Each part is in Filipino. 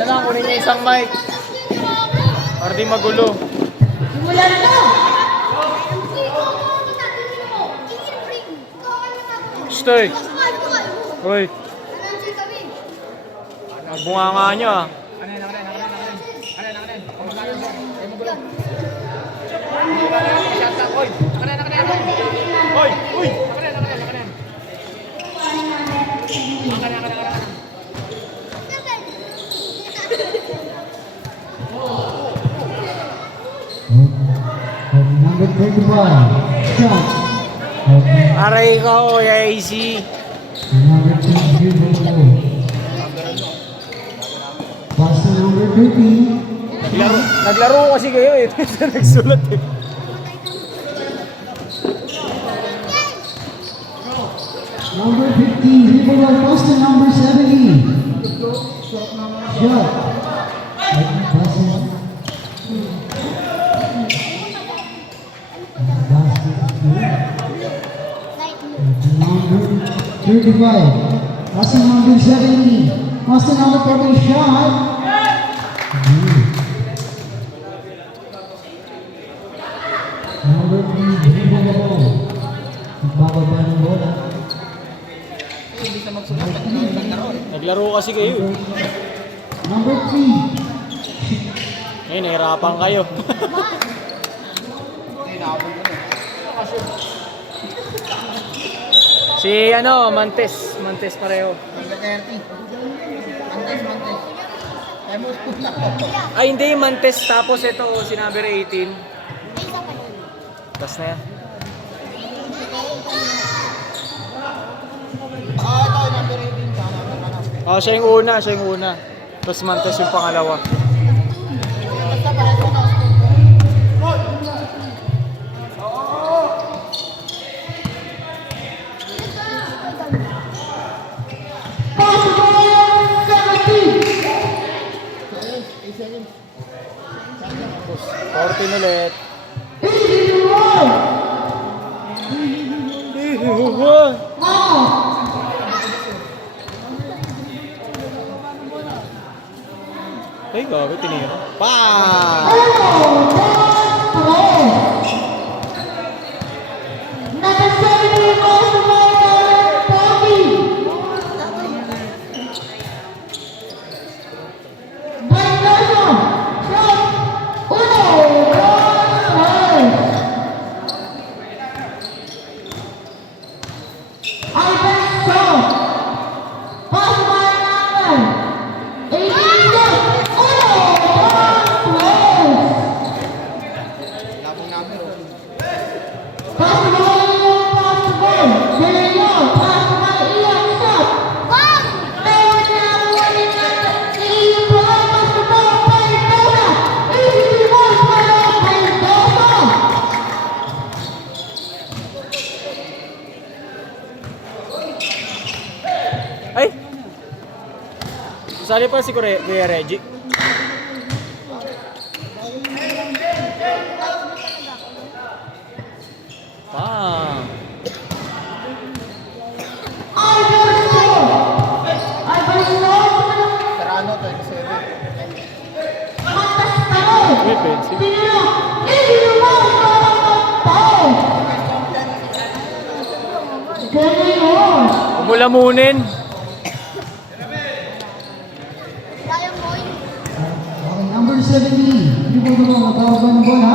Isa lang, kunin niya isang mic. Para di magulo. Simulan na! Stoy. Hoy. Nagbunga nga niya. Hoy! Uy! Number 31, shot. Aray ka o, AC. Number 22, pass to number 30. Naglaro kasi kayo eh. Nagsulat eh. Number 15, dribble ball, pass to number 70. Shot. Pass it. Number 35, pass to number 70. Pass to number 30, shot. Number 3, dribble the ball. Bababa ng bola. Naglaro kasi kayo eh. Number 3. Ngayon, nahirapan kayo. Si ano, Mantes. Mantes pareho. Ay, hindi. Mantes. Tapos ito, si number 18. Tapos na yan. Oh, siya yung una. Siya yung una. Tapos Mantes yung pangalawa. Tapos 14 ulit. Ay, gabi, tinira. Bang! Ay! Sali pa si Kuya Reggie. Bang! Serrano, 27. Uy, pensi. Umulamunin. Okay, number 70. Dribble the ball, bababa ng bola.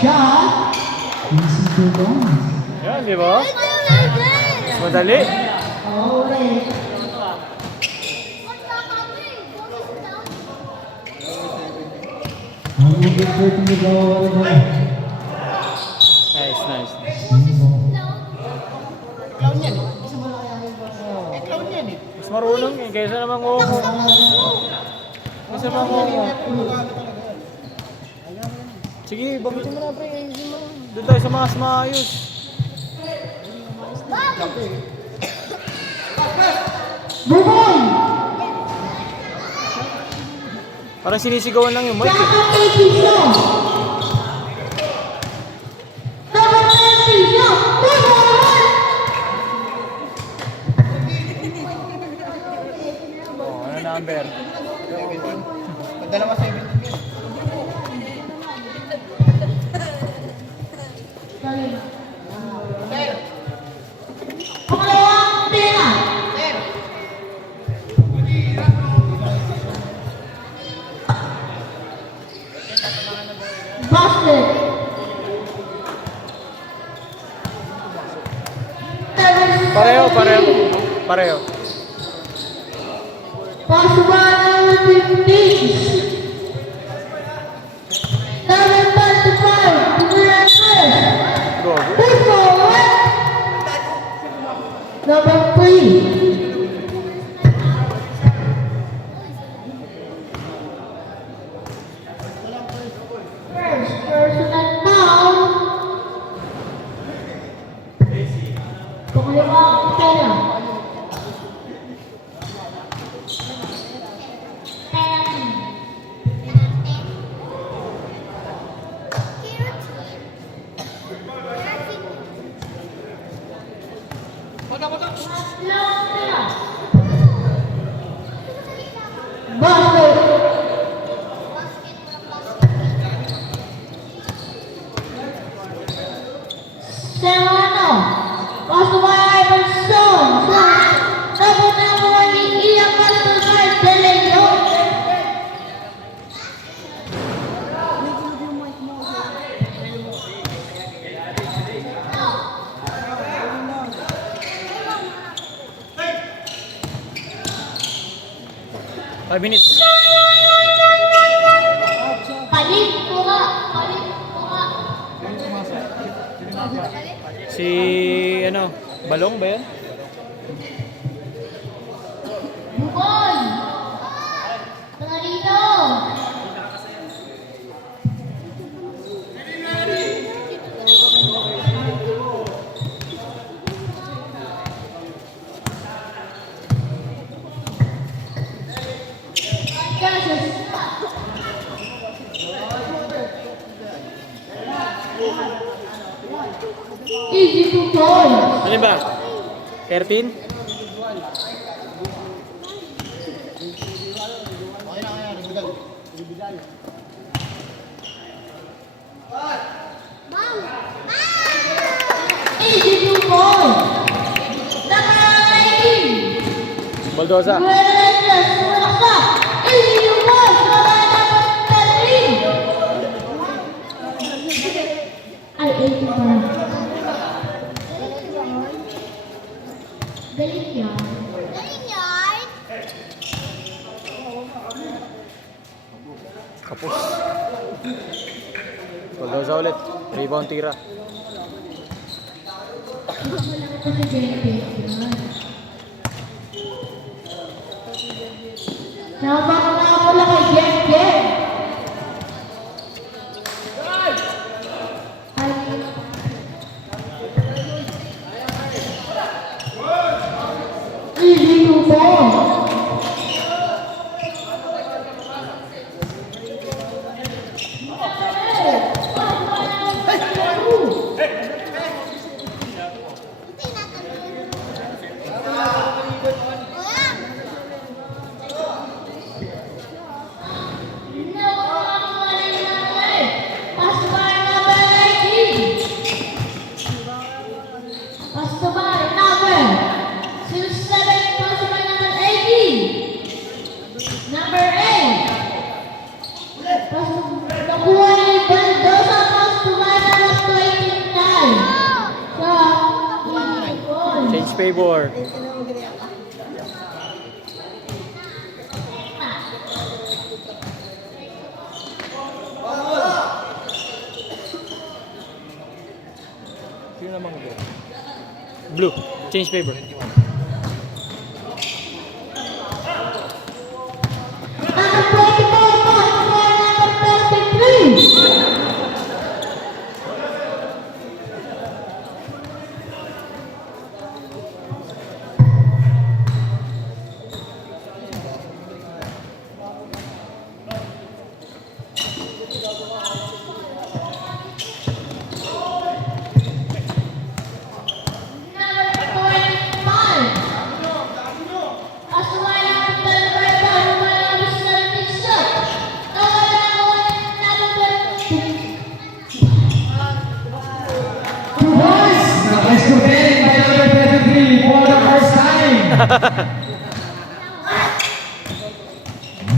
Shot. Easy to dance. Yan, di ba? Madali. Okay. Number 30 na bababa ng bola. Nice, nice. Clown yan eh. Clown yan eh. Mas marunong eh, kaysa naman ngongo. Kaysa naman ngongo. Sige, bamitin mo na pre. Doon tayo sa mas maayos. Bubon! Parang sinisigawan lang yung mic eh. Number 30, shot. Number 30, shot. Oh, ano number? Padala ka 17 yan. Sir! Pangalawang tira. Sir! Basket. Pareho, pareho. Pareho. Pasukan number 15. Number 25. Tumulangkos. Go. Puso. Number 3. First personal foul. Pangalawang tira. Basket. Serrano. Pasukan Iverson. Tapos na mo iiyak ka sa side. Deleyo. Five minutes. Palit ko nga. Palit ko nga. Si ano, Balong ba yan? Bukoy. Pangalino. Easy to goal. Ano ba? 13? Okay na kaya, nagbigal. Easy to goal. Nakakain. Baldosa. Relentless. Sulaksa. Easy to goal. Nakakain. Ay, 80 pa. Galing yan. Kapos. Baldosa ulit. Rebound tira. Ito si JP. Nabang na ako lang kay JP. Easy to ball. Change favor. Sino namang blue? Blue. Change favor.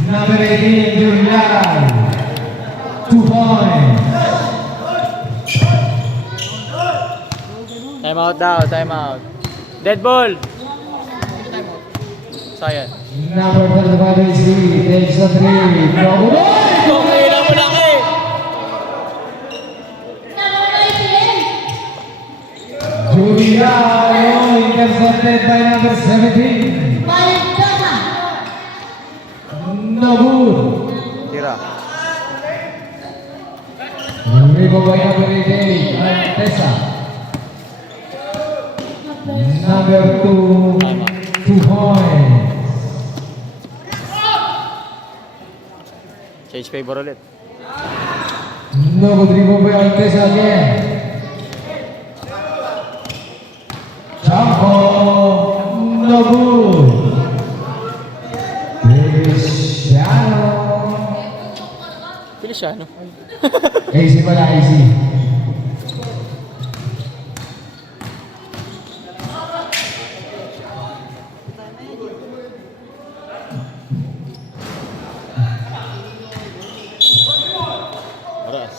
Number 18, Julian. 2 points. Time out daw, time out. Dead ball. Sayang. Number 35 is Lee. Takes a 3. Bravo boy! Okay na mo laki. Julian intercepted by number 17. No good. Tira. Rebound by number 88, Antesa. Number 2, 2 points. Change favor ulit. No good rebound by Antesa again. Champo, no good. Feliciano. Feliciano. Easy pala, easy. Oras.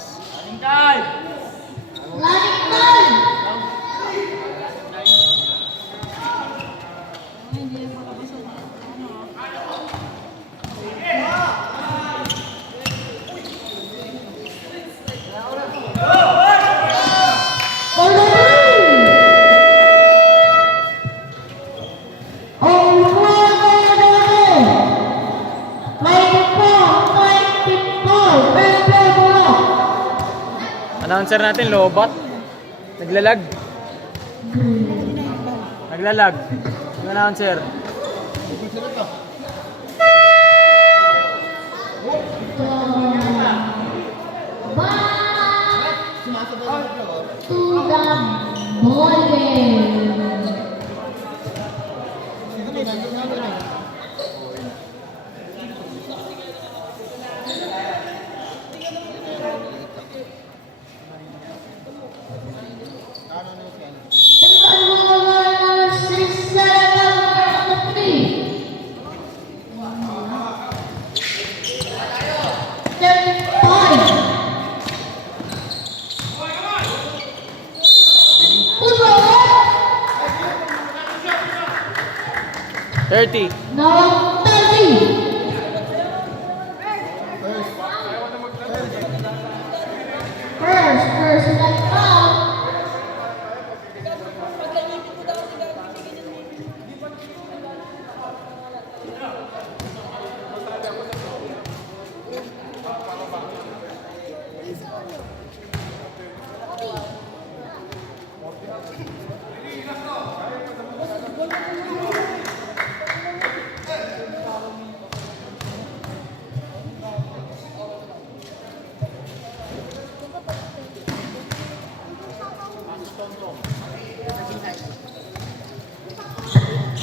Announcer natin, Lobat. Naglalag. Naglalag. Ang announcer. Thirty. No, 30. First, like foul.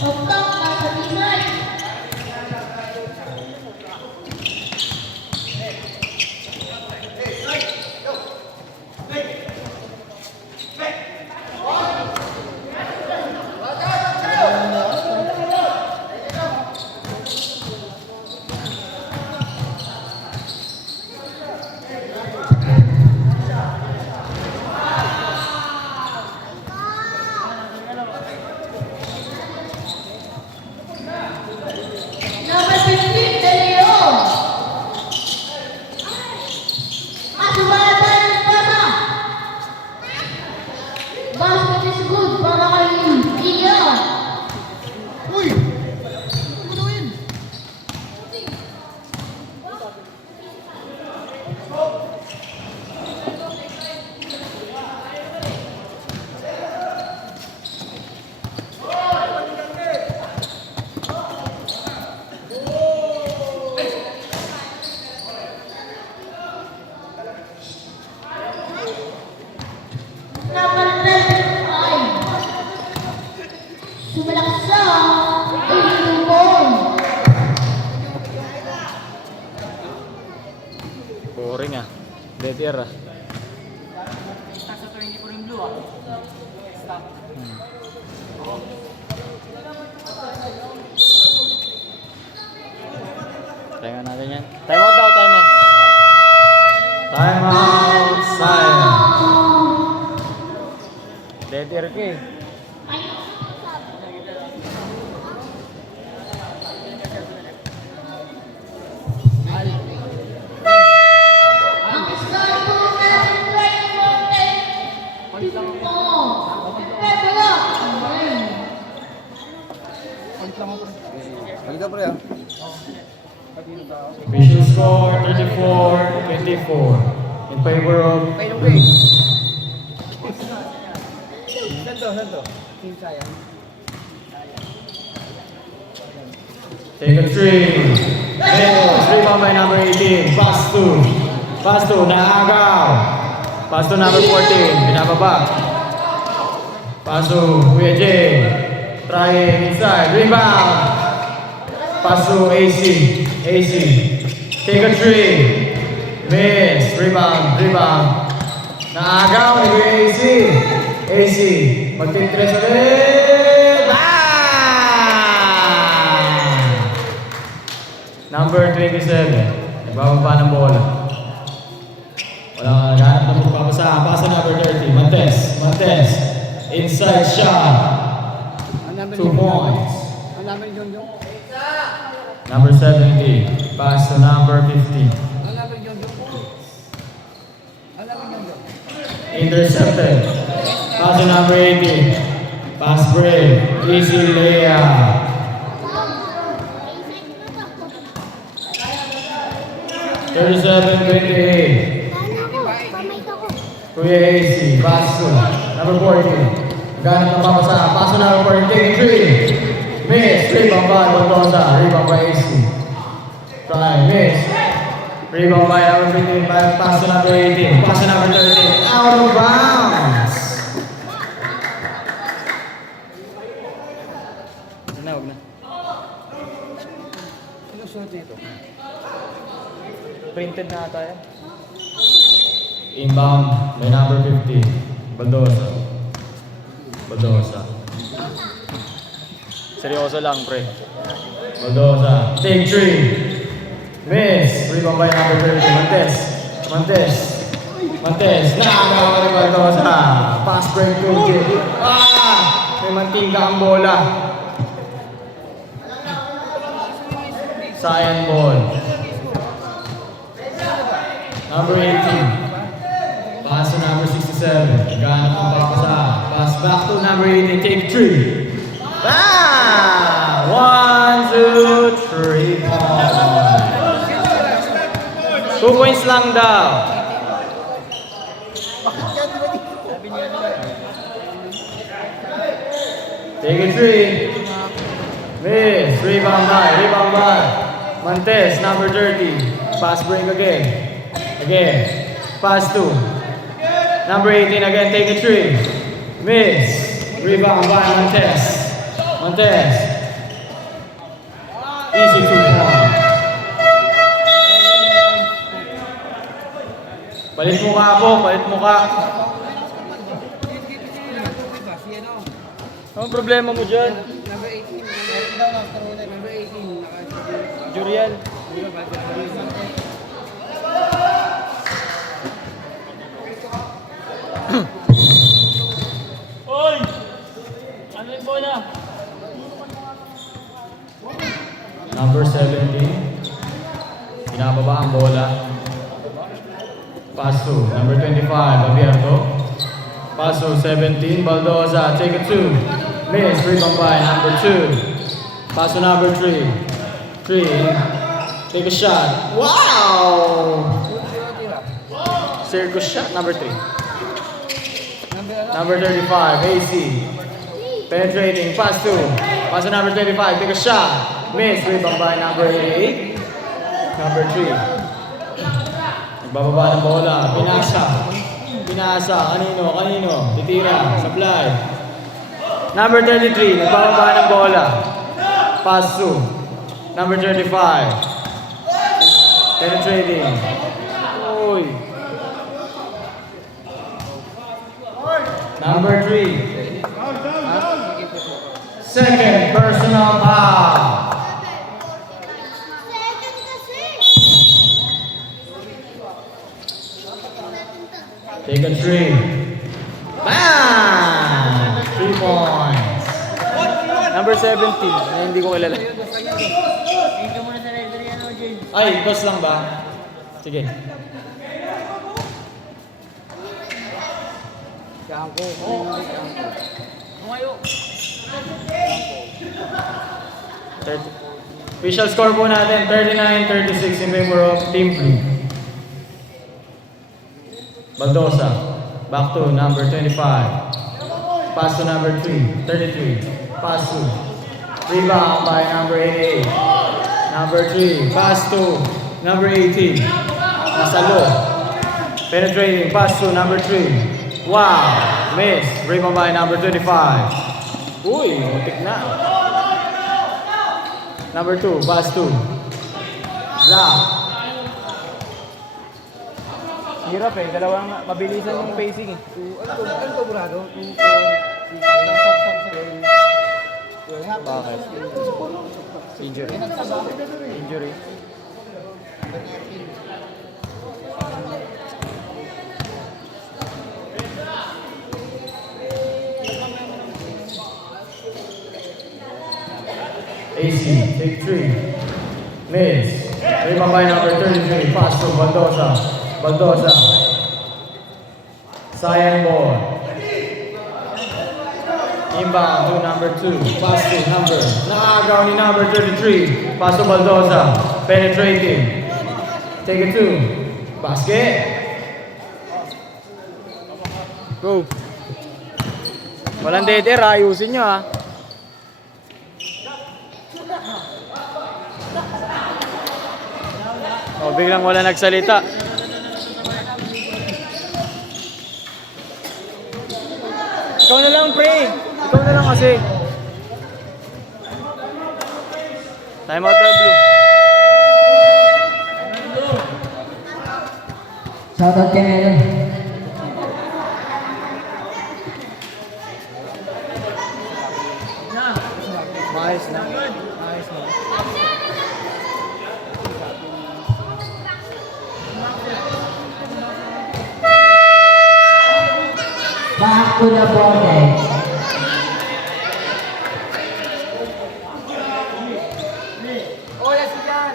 Otak nasa design. Number 15, De Leon. Masubala tayo ng pasa. Basket is good para kay Leon. Uy! Ano gawin? Number 35. Sumalak sa 82 points. Boring ah. Dead air ah. Try nga natin yan. Time out daw, time out. Time out, Zion. Dead air ka eh. Ang score po ng Red Mountain. Official score 34-24 in favor of Take a three. Rebound by number 18. Pass to. Pass to. Naagaw. Pass to number 14. Binababa. Pass to Kuya J. Try inside. Rebound. Pass to AC. AC. Take a three. Miss. Rebound. Rebound. Naagaw ni Kuya AC. AC. Magtitres ulit. Number 27. Nagbababa ng bola. Wala naghanap na magpapasa. Pasa number 30. Montes. Montes. Inside shot. 2 points. Number 70. Pass to number 50. Intercepted. Pass to number 18. Pass break. Easy layup. 37-28. Kuya AC, pass to number 40. Ganap ng papasa, pass to number 40, take 3. Miss, rebound by Mendoza, rebound by AC. Try, miss. Rebound by number 15, pass to number 18, pass to number 13, out of bounds. Huwag na. Ano suot nito? Printed na ata yan. Inbound by number 50. Baldosa. Baldosa. Seryoso lang, pre. Baldosa. Take 3. Miss. Rebound by number 30. Montes. Montes. Montes. Nakagawa ni Baldosa. Pass break to J. May mantika ang bola. Sayang ball. Number 18. Pass to number 67. Ganap ang papasa. Pass back to number 18. Take 3. Ah! 1, 2, 3 points. 2 points lang daw. Take a 3. Miss. Rebound by. Montes, number 30. Pass break again. Again, pass 2. Number 18 again, take a 3. Miss. Rebound by Montes. Montes. Easy 2 points. Palit mukha po, palit mukha. Anong problema mo dyan? Number 18. Number 18. Juriel. Oy! Ano yung bola? Number 17. Pinababa ang bola. Pass to number 25, Abierto. Pass to 17, Baldoza. Take a 2. Miss, rebound by number 2. Pass to number 3. 3. Take a shot. Wow! Circus shot, number 3. Number 35, AC. Penetrating, pass 2. Pass to number 25, take a shot. Miss, rebound by number 8. Number 3. Nagbababa ng bola, pinasa. Pinasa, kanino? Titira, supply. Number 33, nagbababa ng bola. Pass 2. Number 35. Penetrating. Uy. Number 3. Second personal foul. Take a 3. Bam! 3 points. Number 17, na hindi ko kilala. Thank you muna sa referee, ano, James. Ay, boss lang ba? Sige. Kangko. Tumayo. 30. Official score po natin, 39-36 in favor of Team Blue. Baldosa, back to number 25. Pass to number 3, 33. Pass to. Rebound by number 88. Number 3, pass to number 18. Nasa low. Penetrating, pass to number 3. Wow! Miss. Rebound by number 25. Uy, muntik na. Number 2, pass to. Zach. Hirap eh, dalawang mabilisan yung pacing eh. Ano to, Brado? Bakit? Injury. Injury. AC, take 3. Miss. Rebound by number 33. Pass to Baldosa. Baldosa. Cyan ball. Inbound to number 2. Pass to number. Nakagaw ni number 33. Pass to Baldosa. Penetrating. Take it 2. Basket. Go! Walang dead air, ayusin nyo ah. Oh, biglang wala nagsalita. Ikaw na lang, pre. Ikaw na lang kasi. Time out the blue. Shoutout kay Meron. Maayos na. Maayos na. Back to the ball. Oras yan.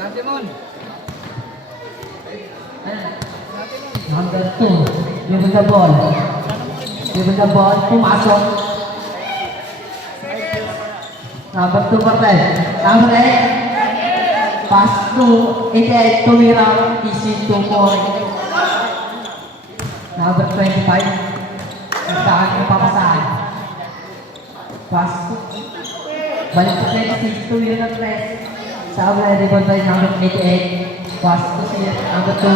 Natimon. Number 2, give the ball. Give the ball, pumasok. Number 2 pa rin. Number 8, pass to 88, tumira, easy to 4. Number 25, nagdaan ng papasahan. Pass to, balik to 26, tumira ng 3. Sabi na rebound by number 88, pass to siya, number 2.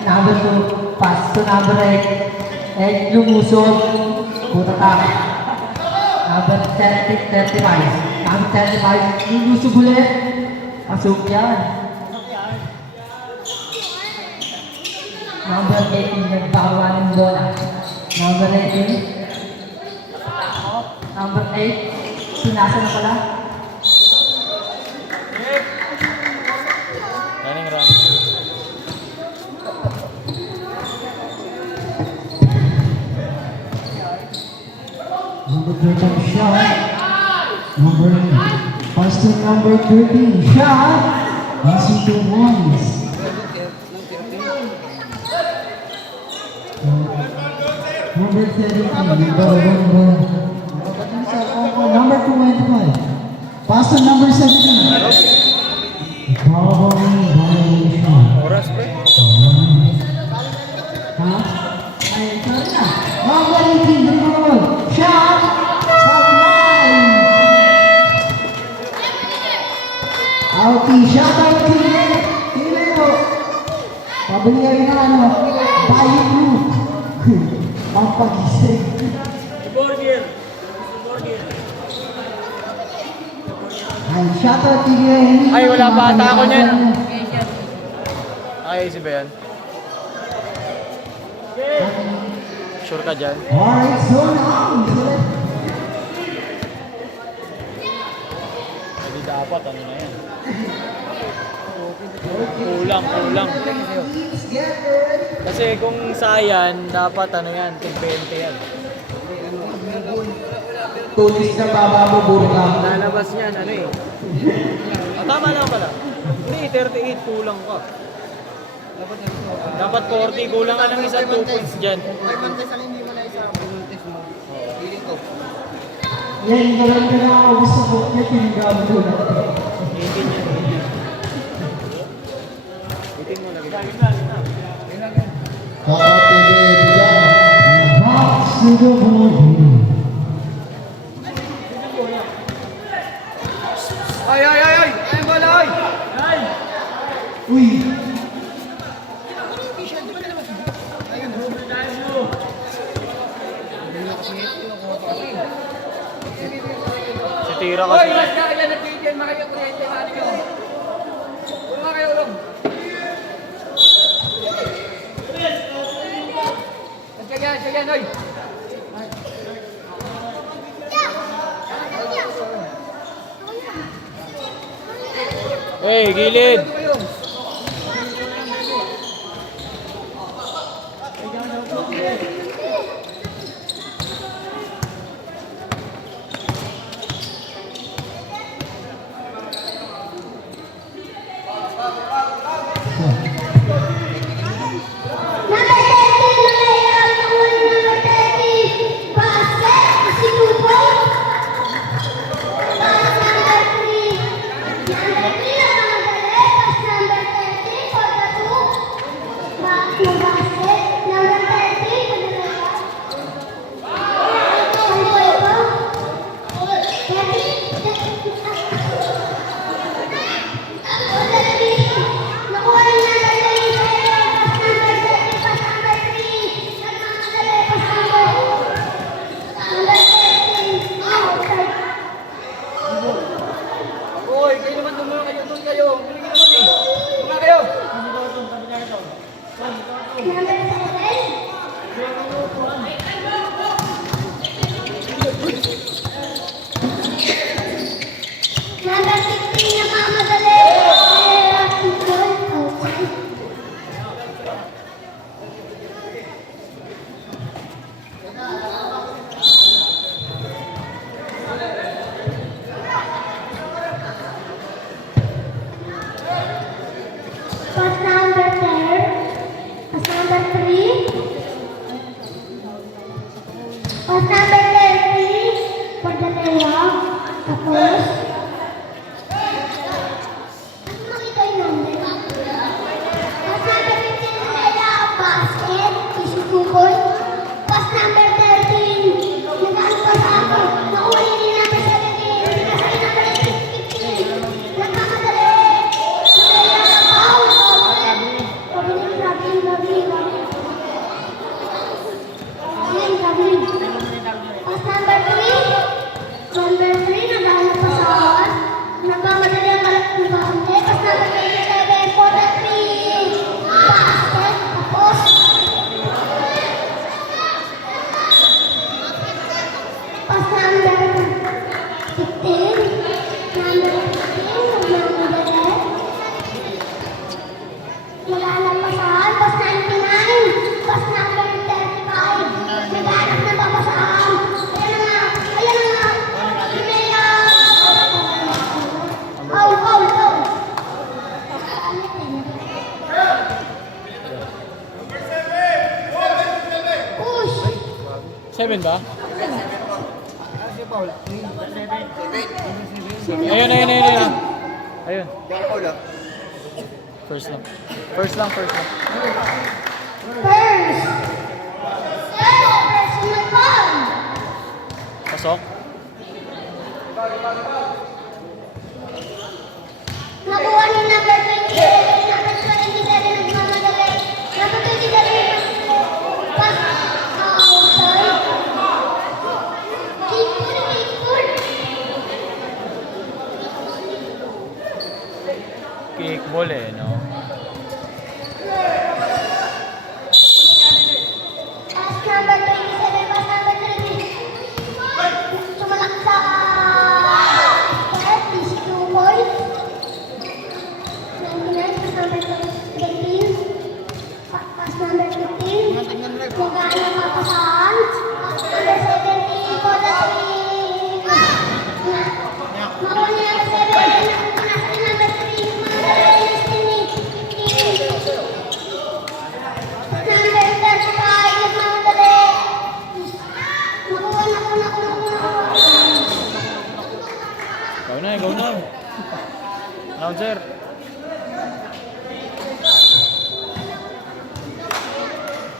Number 2, pass to number 8. 8 lumusog. Puta ka. Number 35. Number 35, lumusog ulit. Pasok yan. Number 18, nagbawa ng bola. Number 18. Number 8, sinasa na pala. Running run. Number 13 shot. Number pass to number 13 shot. Easy to ones. Number 13, number 25. Pass to number 17. Violation. Oras, pre. Ha? Ay, sorry na. Number 18, dribble. Shot! Sideline! Outie, shot out Kile. Kile mo. Pabili kami ng ano, Bayou Blue. Pampagising. Ay, shot out Kile. Ay, wala pa ata ako niyan. Ay, si ba yan? Sure ka dyan? Alright, so now, dapat ano na yan. Kulang. Kasi kung sayan, dapat ano yan, 20 yan. Tulis na baba mo, burka. Lalabas yan, ano eh. Tama lang pala. Hindi, 38, kulang ka. Dapat 40, kulang ka ng isang 2 points dyan. Yan, ganun ka na ako gusto ko. Yan, tinigam ko na. Hitin yan. Hitin mo lagi. Box to the body. Ay, bola, ay! Uy! Si Tira kasi. Hey, gilid! Seven ba? Ayun. Ayun. First lang. Pasok. Nakuha ni number 27, number 27 nagmamadali. Number 27 pas outside. Kickball eh, no? Pass number 27, pass number 30. Sumalak sa 32 points. sir.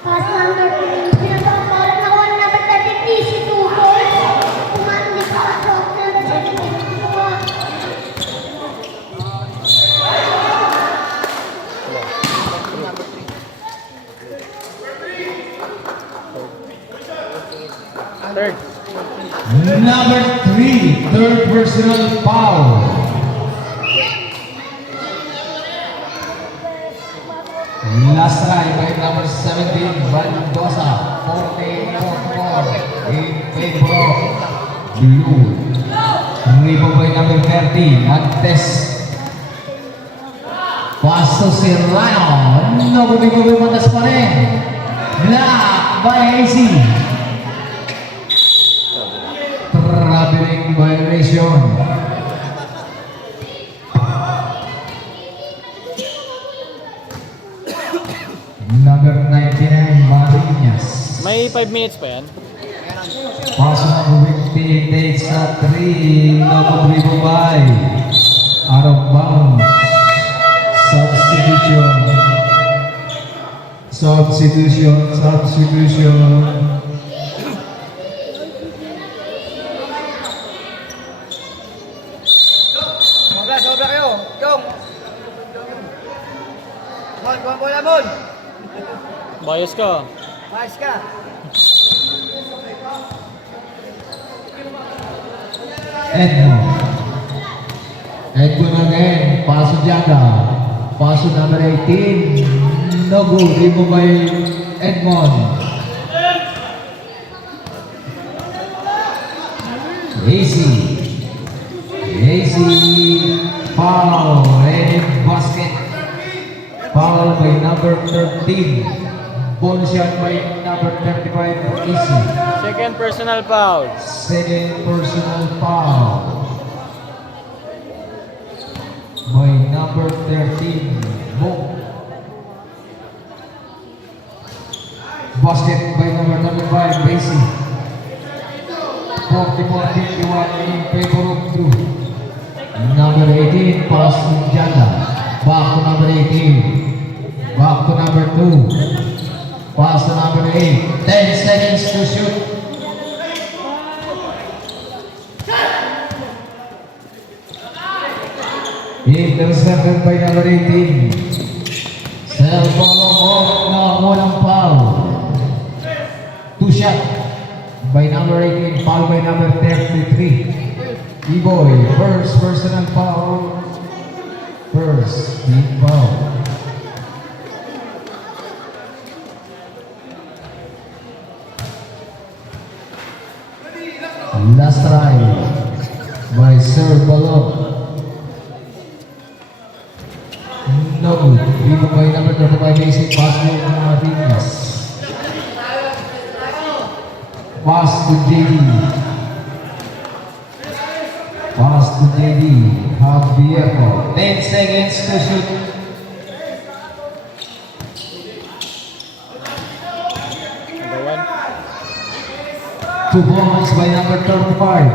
Pass number 3. Pinapakawalan na 1 number 33 si Tukoy. Kumandi pa ako. Number 33 ko. Third. Number 3, third personal foul. Last try by number 17, Valdosa, 14-4 in favor of blue. Rebound by number 30, Antes. Pass to Serrano. No, bumibubi matas pa rin. Block by AC. Traveling violation. Number 99, Marinas. May 5 minutes pa yan. Pass number 15, takes a 3. No dribble by. Out of bounds. Substitution. Sobra kayo. Yung. Bon, Bon. Bias ka. Ayos ka. Edmond again, paso Jaga. Paso number 18. No good, rebound by Edmond. AC foul and basket. Foul by number 13. Bonus shot by number 35 AC. Second personal foul. Second personal foul by number 13. Boom. Basket by number 35 AC. 44-51 in favor of blue. Number 18, pass to Janda. Back to number 18. Back to number 2. Pass to number 8. 10 seconds to shoot. Intercepted by number 18. Cell follow off na walang foul. 2 shot by number 18, foul by number 33. E-boy, first personal foul. First big foul. Last try by Sir Balog. No good. Rebound by number 35, basic pass by Martinez. Pass to JD. Pass to JD. Javier. 10 seconds to shoot. Number 1. 2 points by number 35.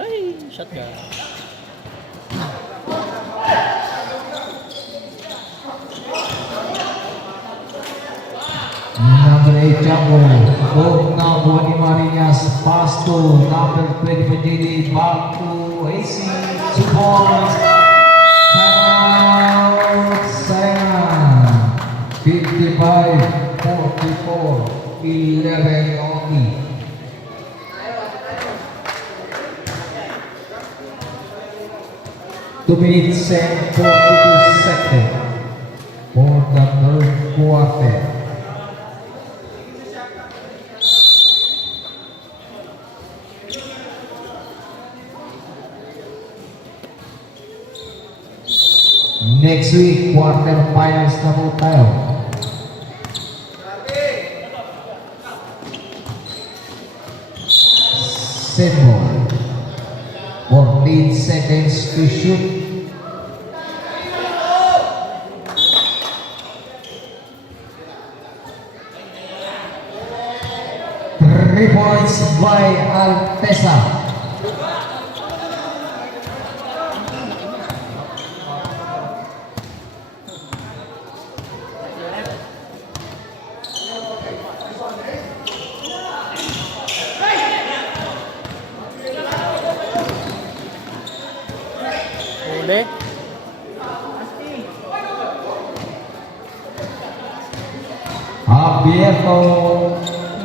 Ay, shot ka. Number 8, Chapo. Both now Bonnie Marinas. Pass to number 20 JD. Back to AC. 2 points. Timeout. Sayang. 55-44. 11 only. Two minutes and 42 seconds for the third quarter. Next week, quarterfinals na po tayo. Simple. 14 seconds to shoot. points by Altesa. Huli. Abierto.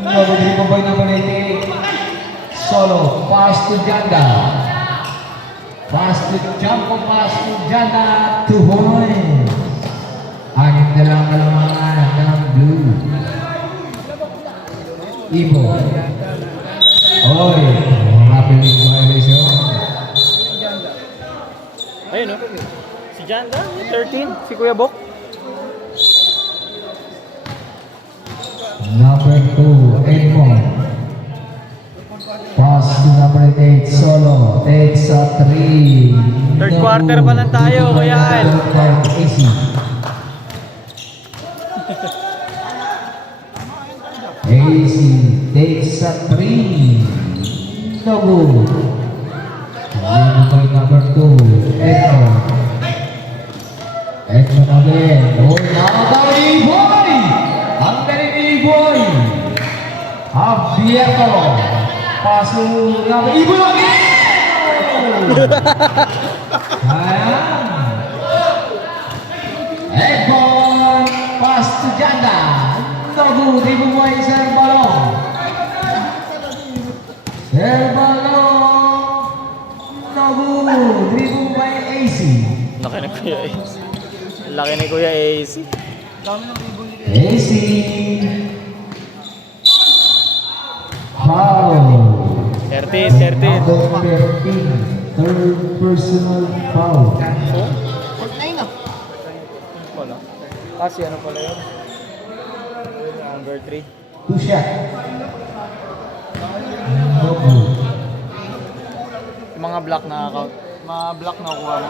Nabudribo by number 88. Solo. Pass to Janda. Pass to Jumpo. Pass to Janda. 2 points. Anim na lang kalamangan ng blue. Ibo. Oy. Mga piling violation. Ayun o. Si Janda, 13. Si Kuya Bok. Number 2, Edmond. Pass to number 8, Solo. Takes a 3. Third quarter pa lang tayo, Kuya Al. AC. AC takes a 3. No good. Number 2, Edmond. Edmond again. Oh, nakakawin, boy! Ang galing ni Iboy! Abierto! Paso ng Iboy again! Ayan! Edmond! Pass to Janda! No good! Iboy sa balong! Balong! No good! Iboy AC! Laki ni Kuya AC. Laki ni Kuya AC. AC. Foul. 13, 13. Number 13. Third personal foul. Wala. Kasi ano pala yun? Number 3. 2 shot. No good. Yung mga block na account. Mga block na kuha mo.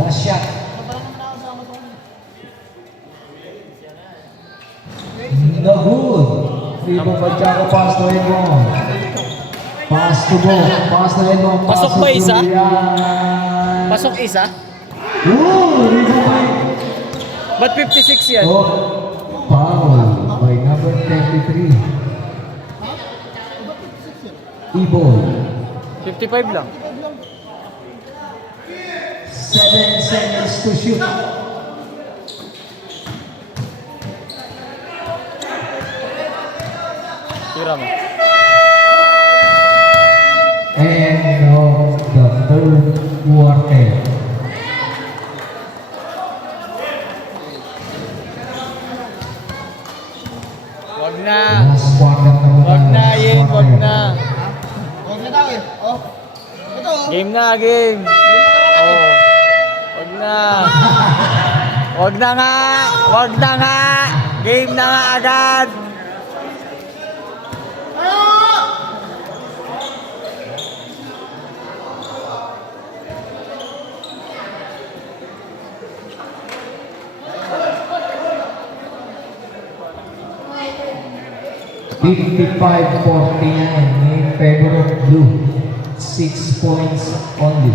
Last shot. No good. Ibo Bajago pass to Edmond. Pass to Bo. Pass to Edmond. Pasok Pass ba to isa? Julian. Pasok isa? Ibo by. Ba't 56 yan? Oh, foul by number 23. Ibo. 55 lang. 7 seconds to shoot. Tira mo. End of the third quarter. Wag na. Last quarter na muna. Wag na, Last Yin. Wag quarter. na. Huwag na daw eh. Oh. Ito oh. Game na, game. Oh. Wag na. Wag na nga. Wag na nga. Game na nga agad. $55.49 in favor of blue. 6 points only.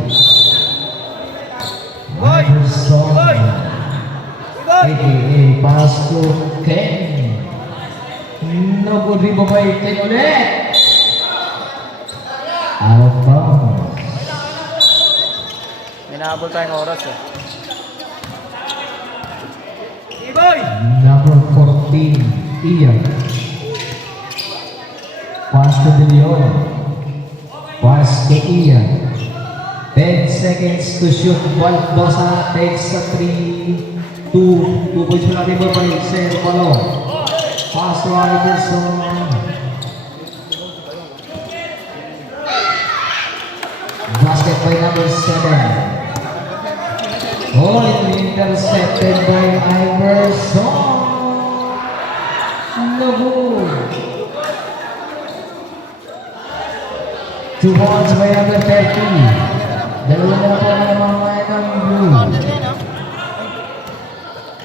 Anderson, aka Pasco Ken. No good rin ba ba Ken ulit? Out of bounds. Minabol tayong oras eh. Number 14, Ian. Pass to De Leon. Pass to Ian. 10 seconds to shoot. Baldosa takes a 3. 2 points for natin ba by Sir Palo. Pass to Iverson. Basket by number 7. Oh, intercepted by Iverson. No good. 2 points by number 30. Dalawa na po ang namamayan ng blue.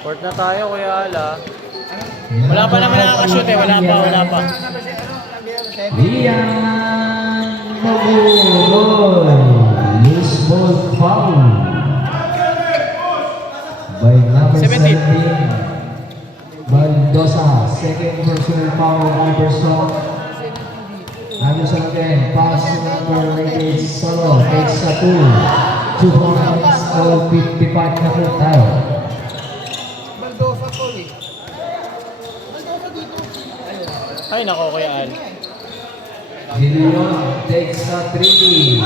Court na tayo, Kuya Ala. Wala pa naman nakakashoot eh. Wala pa. Ian Nagul. Loose ball foul. By number 17. 17. Baldosa. Second personal foul. Iverson. Iverson again. Pass to number 88. Solo. Takes a 2. 2 points. All 55 na po tayo. Baldosa ko eh. Ay, nako, Kuya Al. Gilion takes a 3.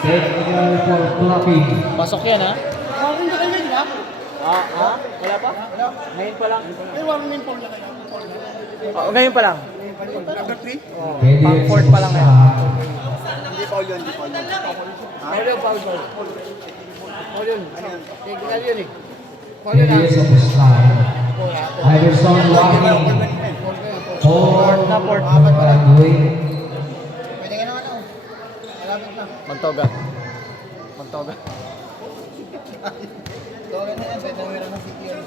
Technical for blocking. Pasok yan, ha? Warning na kayo niya. Wala pa? Ngayon pa lang. May warning po niya kayo. Ngayon pa lang. Number 3? Pwede Pang fourth pa lang yan. Hindi foul yun, hindi foul yun. Foul yun. Technical yun eh. Foul yun Pwede sa pustahan. Iverson walking. Fourth na fourth. Pagawin. Pwede ka naman ako. Malapit na. Magtoga. Tawag na yan, pwede naman ng city yun.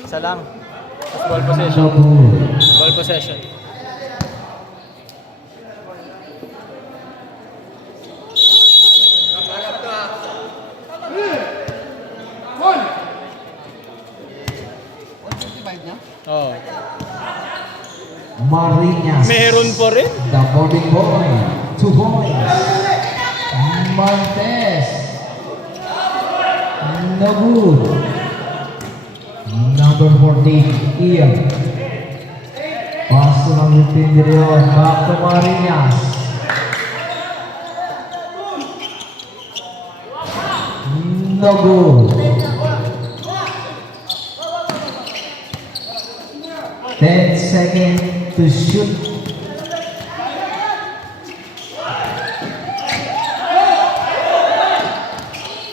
Isa lang. Tapos ball possession. Nagul. Ball possession. Oh. Marinas. Meron pa rin. The bowling boy. 2 points. Montes. Nagul. Number 14, Ian. Pass to number 15, Leon. Back to Marinas. Nagul. 10 seconds to shoot.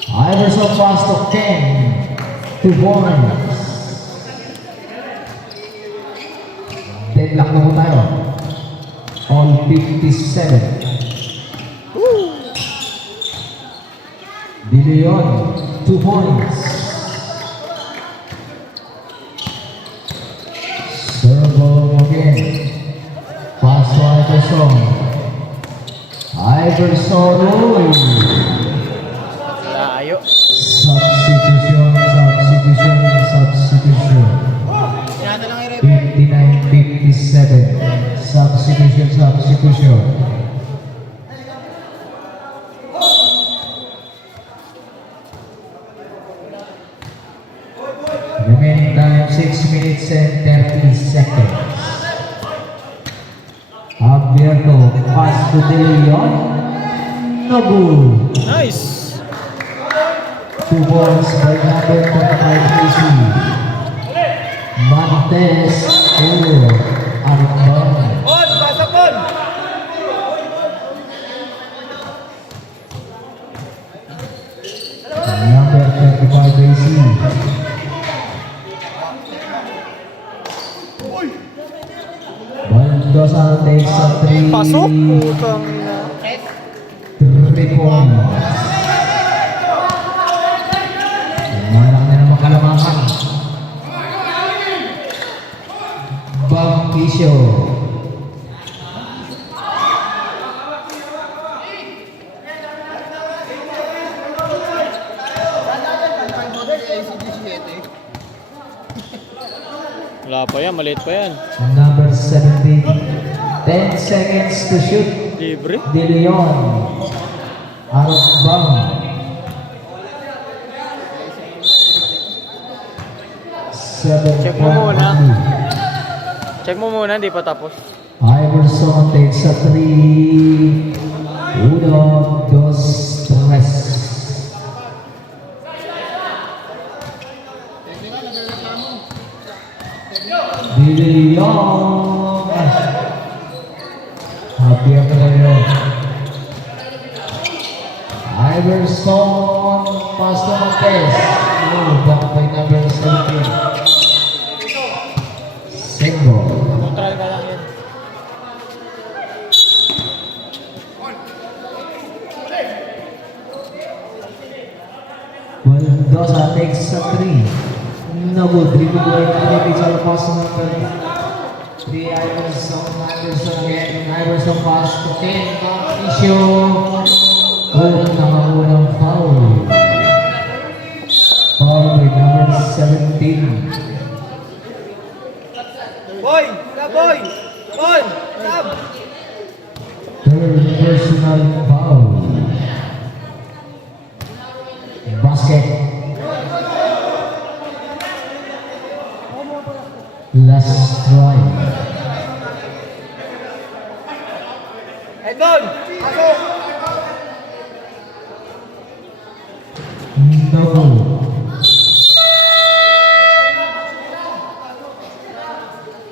Iverson pass to Ken. 2 points. Deadlock na po tayo. On 57. De Leon, 2 points. Serve again. Pass to Iverson. Iverson, uy. Layo. Substitution. Kaya na lang i-refer. 59-57. Substitution. Remaining time 6 minutes and 30 seconds. Abierto, pass to De Leon. Nagul. Nice. 2 balls by number 25 AC. Montes, Armand. Paul! Pasa Paul! Number 35 AC. Baldosa takes a 3. Pasok. Putang na. 3 points. Malaki na naman kalamakan. Bangkisyo. Wala pa yan. Maliit pa yan. Number 17. 10 seconds to shoot. Libre. De Leon. Out of bound. 7 Check mo muna. Check mo muna. Hindi pa tapos. Iverson takes a 3. 1, 2, 3. De Leon. Happy ako na yun. Iverson. Pass to Montes. Back by number 17. Single. Neutral ka lang yan. Baldosa takes a 3. No good. Dribble away na rin sa pass number 3. Iverson again. Iverson pass to 10. Issue. Nakakuha ng foul. Foul with number 17. Boy! Boy! Boy! Stop! Third personal foul. Basket. Last try. Edmond! Pasok! No good.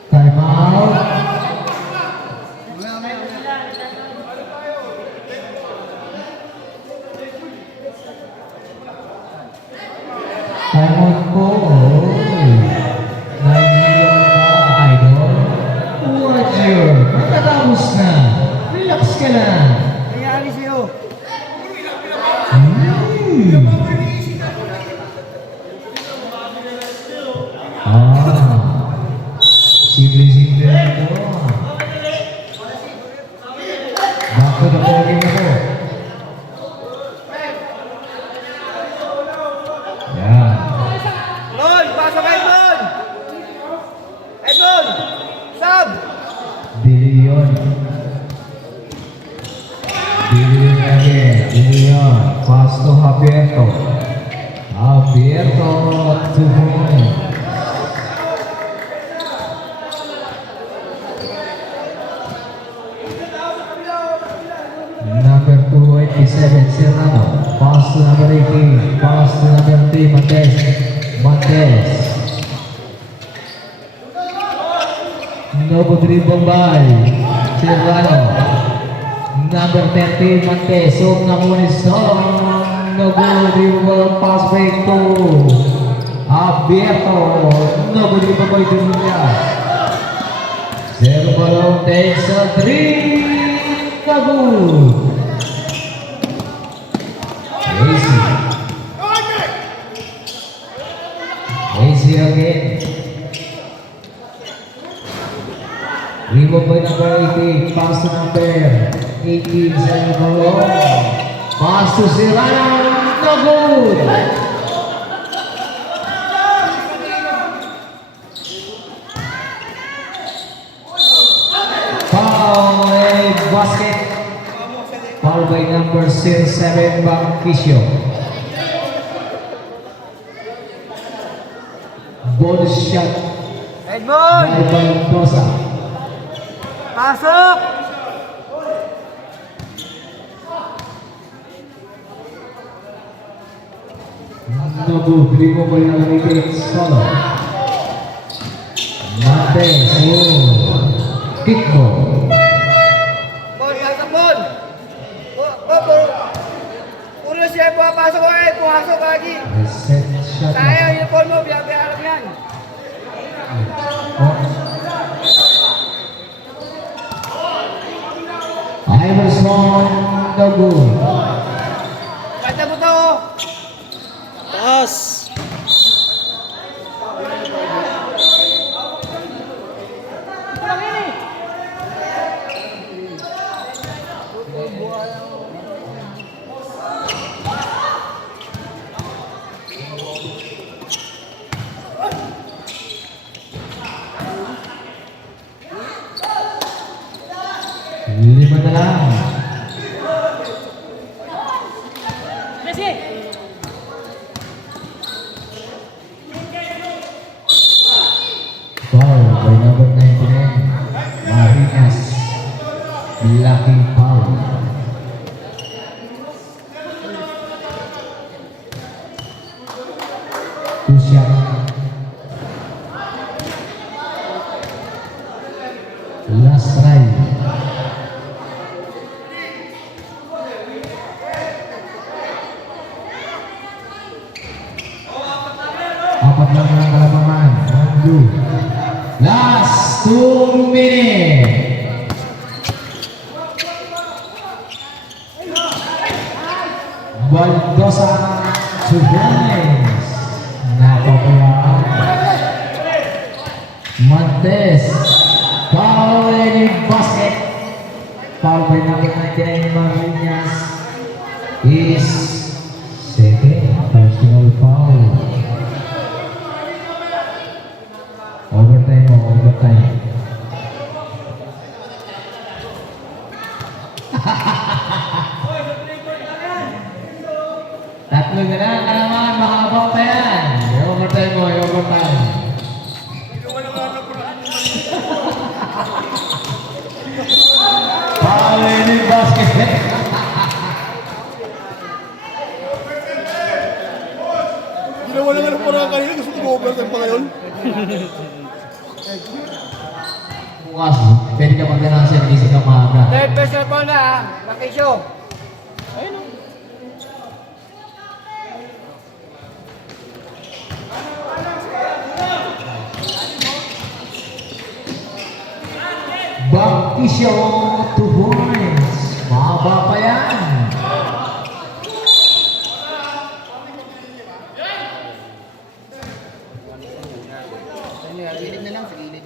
Time out. Time out po. 9 million na, idol. Roger, matatapos na. Relax ka lang. Nangyari sa'yo. Simple-simple na ito. Back to the ball game na po. Yan. Edmond! Pasok Edmond! Edmond! Sab! Billion. Billion again. Billion. Pass to Javierto. Javierto to home. Number 287, Serrano. Pass to number 18. Pass to number 3, Montes. Montes. No good dribble by Serrano. Number 13, Montes. So, nakunis no good dribble pass back to Abierto. No good dribble by Julia. Serrano takes a 3. No good. Easy again. Rebound by number 18. Pass to number 18. Serrano. Pass to Serrano. No good. Foul and basket. Foul by number 07, Bangkisio. Bonus shot Edmond! by Baldosa. Pasok! No good. Dribble by number 18, Solo. Montes. Kickball. Bon, pasok Bon! Puro siya pumapasok ko eh! Pumasok lagi! Set shot. Sayang yung uniform mo, biya-biya lang yan! Iverson. No good. Kanta mo to! Taas! Lima na lang. Foul by number 99, Marinas. Lucky foul. Two shot. Last try. Apat lang ang kalabangan. Andrew. Last 2 minutes. Baldosa to Grimes. Papayan. Montes. Foul in basket. Foul by number 99 Marinas. Is second personal foul. Overtime o overtime. Tatlo na lang, kalaman, makabang pa yan. Overtime mo, overtime. Foul in basket. Ginawa na nga ng parang kanina, gusto ko overtime pa ngayon. Bukas, pwede ka mag-announce yan, gising ka maaga. Third personal foul na ah. Nakisyo. Baptisyo, 2 points. Mahaba pa yan. Gilid na lang, sa gilid.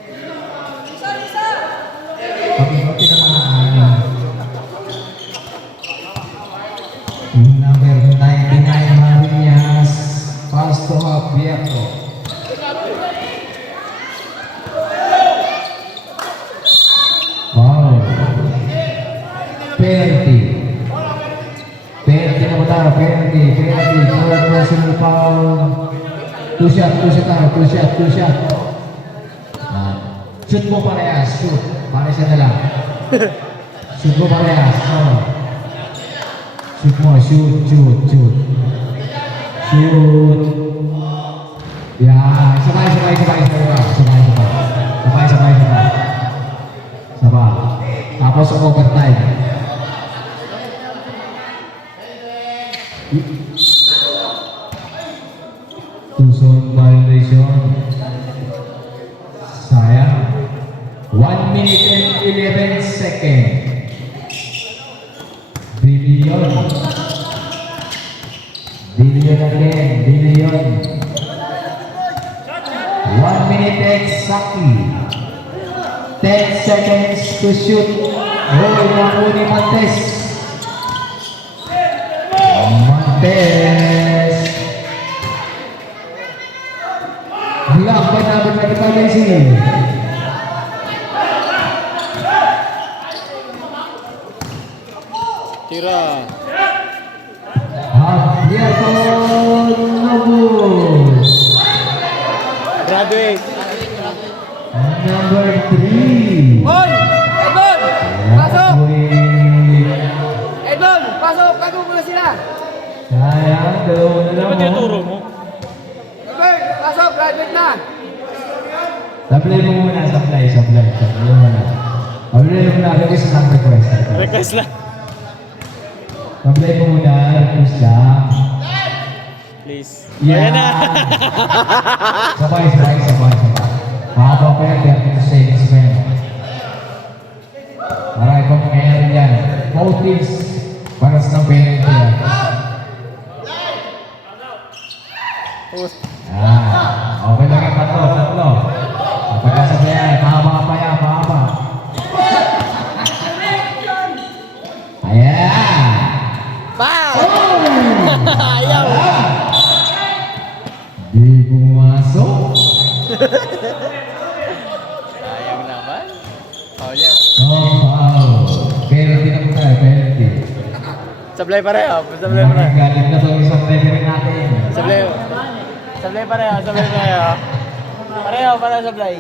Pag-inuti naman. Number 99 Marinas. Pasto Abierto. Wow. Penalty. Penalty na ba tayo? Penalty. Third personal foul. Two shot. Shoot mo parehas. Shoot. Pares na lang. Shoot mo parehas. Shoot mo. Shoot. Yeah. Sabay. Tapos overtime. Two-zone violation. Sayang. 1 minute and 11 seconds. Billion again. 1 minute exactly. 10 seconds to shoot. Mahuli Montes. Block by number 25 Lazy. Tira. Abierto Nobus. Graduate. Number 3. On! Edmond! Pasok! Edmond! Pasok! Kago muna sila! Sayang, dalawa na lang. mo? Edmond! Pasok! Graduate na! Supply mo muna, supply mo muna. Supply mo muna, request lang request. Request lang. Supply mo muna, request lang. Please. Yeah. Ayan na! Sabay. Mahaba pa yan, 32 seconds pa yan. Alright, kung mangyayari yan. Both teams, paras ng penalty yan. Okay lang yung tatlo. Pagkasabay yan, mahaba pa yan, mahaba. Ayan! Ayaw! Di pumasok. Sayang naman. Foul yan. Foul. Penalty na po tayo, penalty. Sablay pareho. Galing na to isang referee natin. Sablay pareho. Pareho sablay.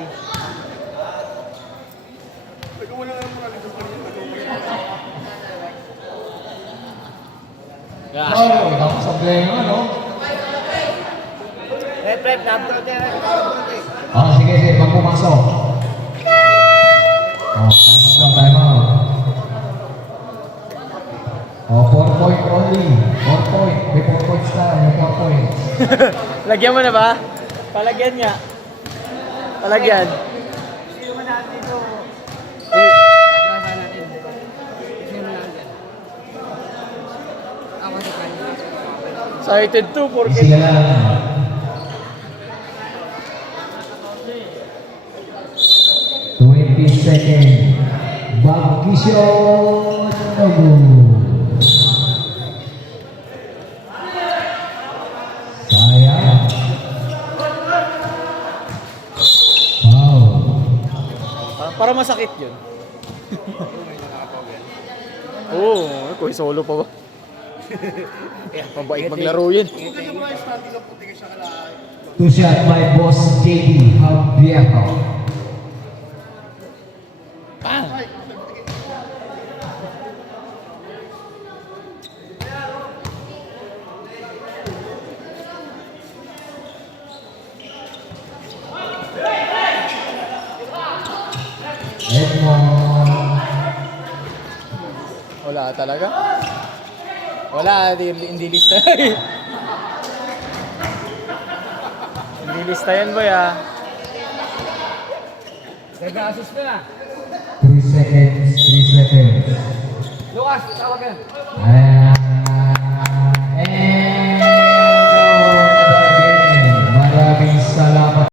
Oh, tapos ang play mo, ano? Rep, na-upload. Oh, sige, pag pumasok. Oh, time out. Oh, 4 point only. 4 point. May 4 points na. May 4 points. Lagyan mo na ba? Palagyan nga. Palagyan. Excited to, Easy ka lang. Mission no good. Sayang. Wow. Para masakit yun. Oo, kuy solo pa ba? Mabait maglaro yun. Two shot by Boss JD Javier. Edmond. Wala talaga. Wala, hindi lista. Hindi lista yan, boy, ah. 3 seconds, 3 seconds. Lucas, tawag ka. And